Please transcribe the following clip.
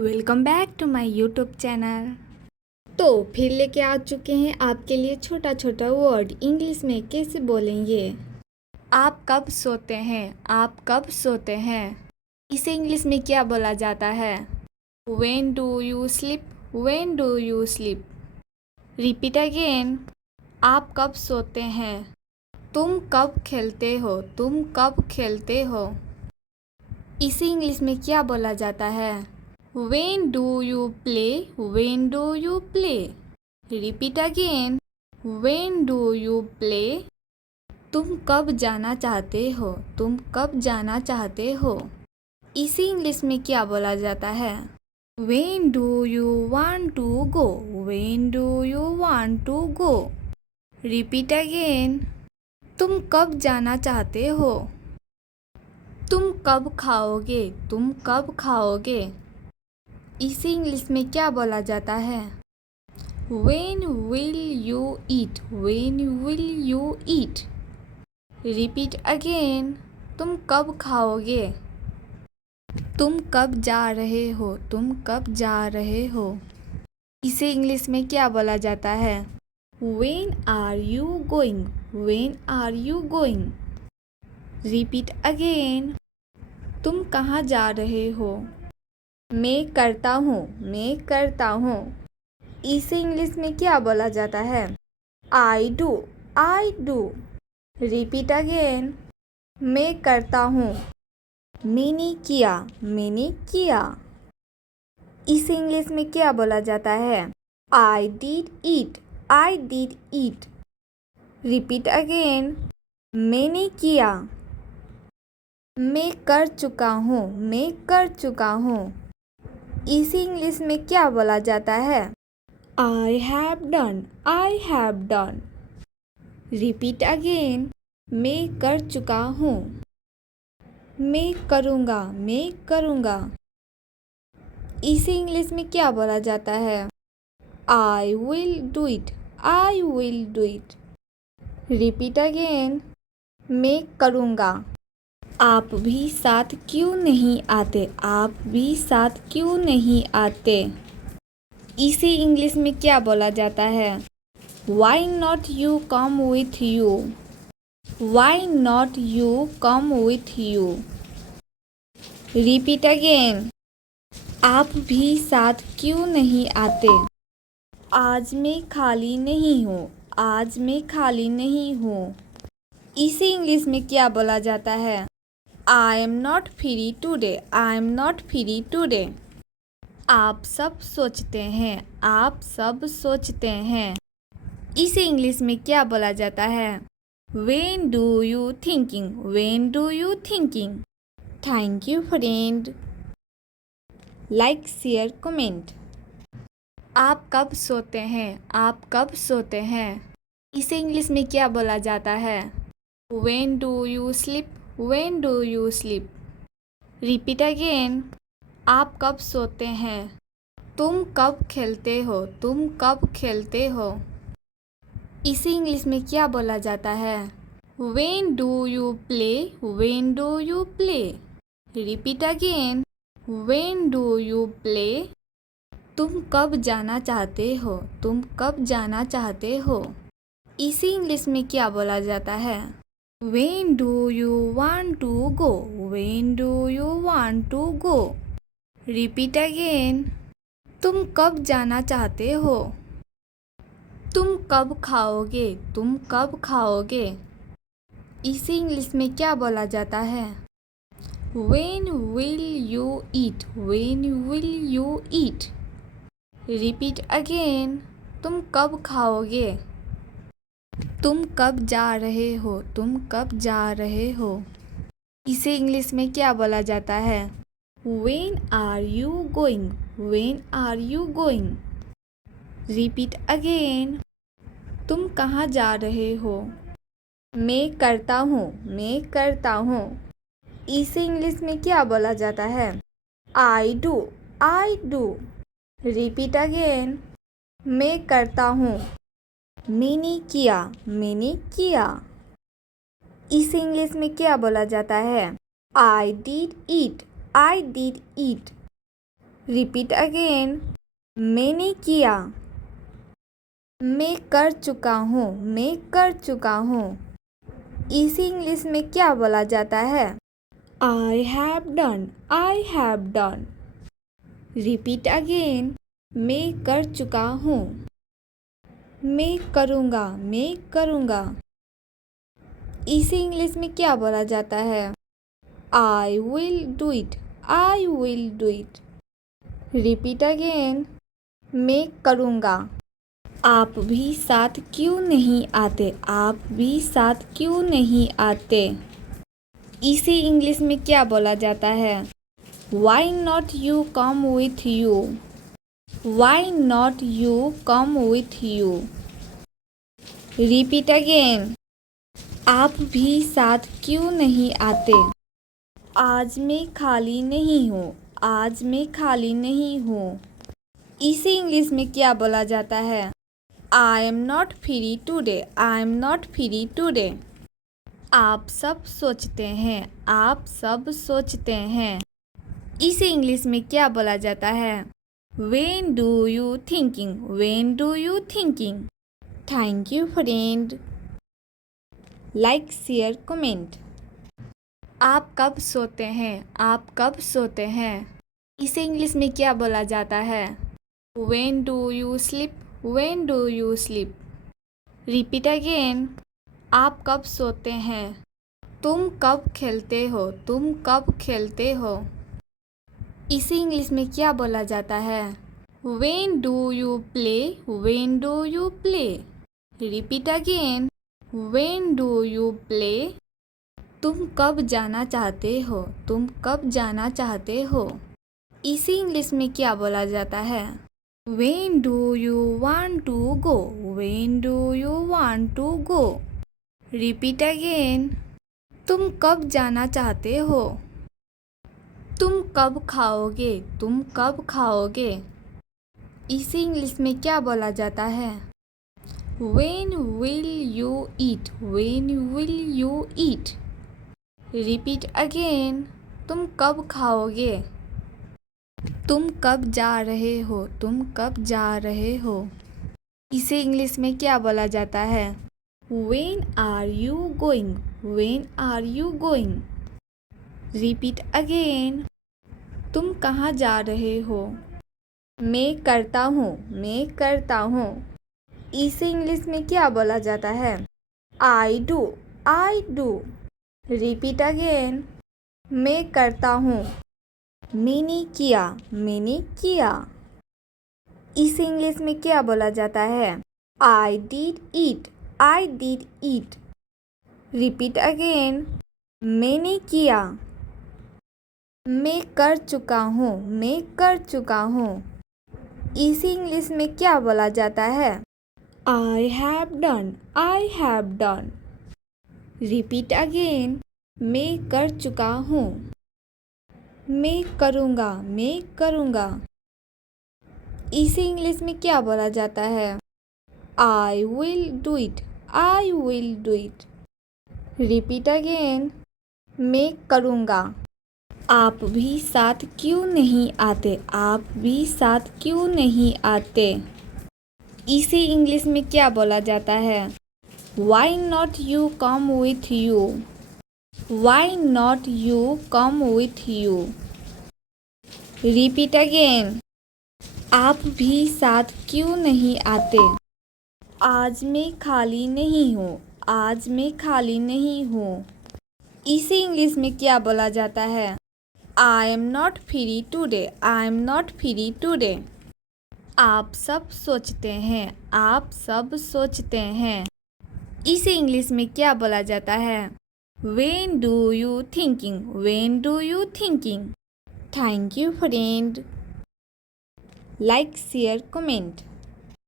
Welcome back to my YouTube channel. तो फिर लेके आ चुके हैं आपके लिए छोटा छोटा वर्ड इंग्लिश में कैसे बोलेंगे। आप कब सोते हैं? आप कब सोते हैं? इसे इंग्लिश में क्या बोला जाता है? When do you sleep? When do you sleep? Repeat again. आप कब सोते हैं? तुम कब खेलते हो? तुम कब खेलते हो? इसे इंग्लिश में क्या बोला जाता है? When do you play? When do you play? Repeat again. When do you play? तुम कब जाना चाहते हो? तुम कब जाना चाहते हो? इसे इंग्लिश में क्या बोला जाता है? When do you want to go? When do you want to go? Repeat again. तुम कब जाना चाहते हो? तुम कब खाओगे? तुम कब खाओगे? इसे इंग्लिश में क्या बोला जाता है? When will you eat? When will you eat? Repeat again. तुम कब खाओगे? तुम कब जा रहे हो? तुम कब जा रहे हो? इसे इंग्लिश में क्या बोला जाता है? When are you going? When are you going? Repeat again. तुम कहाँ जा रहे हो? मैं करता हूँ। मैं करता हूँ। इसे इंग्लिश में क्या बोला जाता है? I do. I do. Repeat again. मैं करता हूँ। मैंने किया। मैंने किया। इसे इंग्लिश में क्या बोला जाता है? I did it. I did it. Repeat again. मैंने किया। मैं कर चुका हूँ। मैं कर चुका हूँ। इसे इंग्लिश में क्या बोला जाता है? I have done. I have done. Repeat again. मैं कर चुका हूँ। मैं करूँगा। मैं करूँगा। इसे इंग्लिश में क्या बोला जाता है? I will do it. I will do it. Repeat again. मैं करूँगा। आप भी साथ क्यों नहीं आते? आप भी साथ क्यों नहीं आते? इसे इंग्लिश में क्या बोला जाता है? Why not you come with you? Why not you come with you? Repeat again. आप भी साथ क्यों नहीं आते? आज मैं खाली नहीं हूँ। आज मैं खाली नहीं हूँ। इसे इंग्लिश में क्या बोला जाता है? I am not free today. I am not free today. आप सब सोचते हैं। आप सब सोचते हैं। इसे इंग्लिश में क्या बोला जाता है? When do you thinking? When do you thinking? Thank you friend. Like, share, comment. आप कब सोते हैं? आप कब सोते हैं? इसे इंग्लिश में क्या बोला जाता है? When do you sleep? When do you sleep? Repeat again. आप कब सोते हैं? तुम कब खेलते हो? तुम कब खेलते हो? इसे इंग्लिश में क्या बोला जाता है? When do you play? When do you play? Repeat again. When do you play? तुम कब जाना चाहते हो? तुम कब जाना चाहते हो? इसे इंग्लिश में क्या बोला जाता है? When do you want to go? When do you want to go? Repeat again. तुम कब जाना चाहते हो? तुम कब खाओगे? तुम कब खाओगे? इसे इंग्लिश में क्या बोला जाता है? When will you eat? When will you eat? Repeat again. तुम कब खाओगे? तुम कब जा रहे हो? तुम कब जा रहे हो? इसे इंग्लिश में क्या बोला जाता है? When are you going? When are you going? Repeat again. तुम कहाँ जा रहे हो? मैं करता हूँ। मैं करता हूँ। इसे इंग्लिश में क्या बोला जाता है? I do. I do. Repeat again. मैं करता हूँ। मैंने किया। मैंने किया। इसे इंग्लिश में क्या बोला जाता है? I did it. I did it. Repeat again. मैंने किया। मैं कर चुका हूँ। मैं कर चुका हूँ। इसे इंग्लिश में क्या बोला जाता है? I have done. I have done. Repeat again. मैं कर चुका हूँ। मैं करूँगा। मैं करूँगा। इसे इंग्लिश में क्या बोला जाता है? I will do it. I will do it. Repeat again. मैं करूँगा। आप भी साथ क्यों नहीं आते? आप भी साथ क्यों नहीं आते? इसे इंग्लिश में क्या बोला जाता है? Why not you come with you. Why not you come with you. Repeat again. आप भी साथ क्यों नहीं आते? आज मैं खाली नहीं हूँ। आज मैं खाली नहीं हूँ। इसे इंग्लिश में क्या बोला जाता है? I am not free today. I am not free today. आप सब सोचते हैं। आप सब सोचते हैं। इसे इंग्लिश में क्या बोला जाता है? When do you thinking. When do you thinking. Thank you friend. Like share comment. आप कब सोते हैं? आप कब सोते हैं? इसे इंग्लिश में क्या बोला जाता है? When do you sleep. When do you sleep. Repeat again. आप कब सोते हैं? तुम कब खेलते हो? तुम कब खेलते हो? इसे इंग्लिश में क्या बोला जाता है? When do you play. When do you play. Repeat again. When do you play. तुम कब जाना चाहते हो? तुम कब जाना चाहते हो? इसे इंग्लिश में क्या बोला जाता है? When do you want to go. When do you want to go. Repeat again. तुम कब जाना चाहते हो? तुम कब खाओगे? तुम कब खाओगे? इसे इंग्लिश में क्या बोला जाता है? When will you eat? When will you eat? Repeat again. तुम कब खाओगे? तुम कब जा रहे हो? तुम कब जा रहे हो? इसे इंग्लिश में क्या बोला जाता है? When are you going? When are you going? Repeat again. तुम कहाँ जा रहे हो? मैं करता हूँ। मैं करता हूँ। इसे इंग्लिश में क्या बोला जाता है? I do. I do. Repeat again. मैं करता हूँ। मैंने किया। मैंने किया। इसे इंग्लिश में क्या बोला जाता है? I did eat. I did eat. Repeat again. मैंने किया। मैं कर चुका हूँ। मैं कर चुका हूँ। इसे इंग्लिश में क्या बोला जाता है? I have done. I have done. Repeat again. मैं कर चुका हूँ। मैं करूँगा। मैं करूँगा। इसे इंग्लिश में क्या बोला जाता है? I will do it. I will do it. Repeat again. मैं करूँगा। आप भी साथ क्यों नहीं आते? आप भी साथ क्यों नहीं आते? इसे इंग्लिश में क्या बोला जाता है? Why not you come with you. Why not you come with you. Repeat again. आप भी साथ क्यों नहीं आते? आज मैं खाली नहीं हूँ। आज मैं खाली नहीं हूँ। इसे इंग्लिश में क्या बोला जाता है? I am not free today. I am not free today. आप सब सोचते हैं। आप सब सोचते हैं। इसे इंग्लिश में क्या बोला जाता है? When do you thinking. When do you thinking. Thank you friend. Like share comment.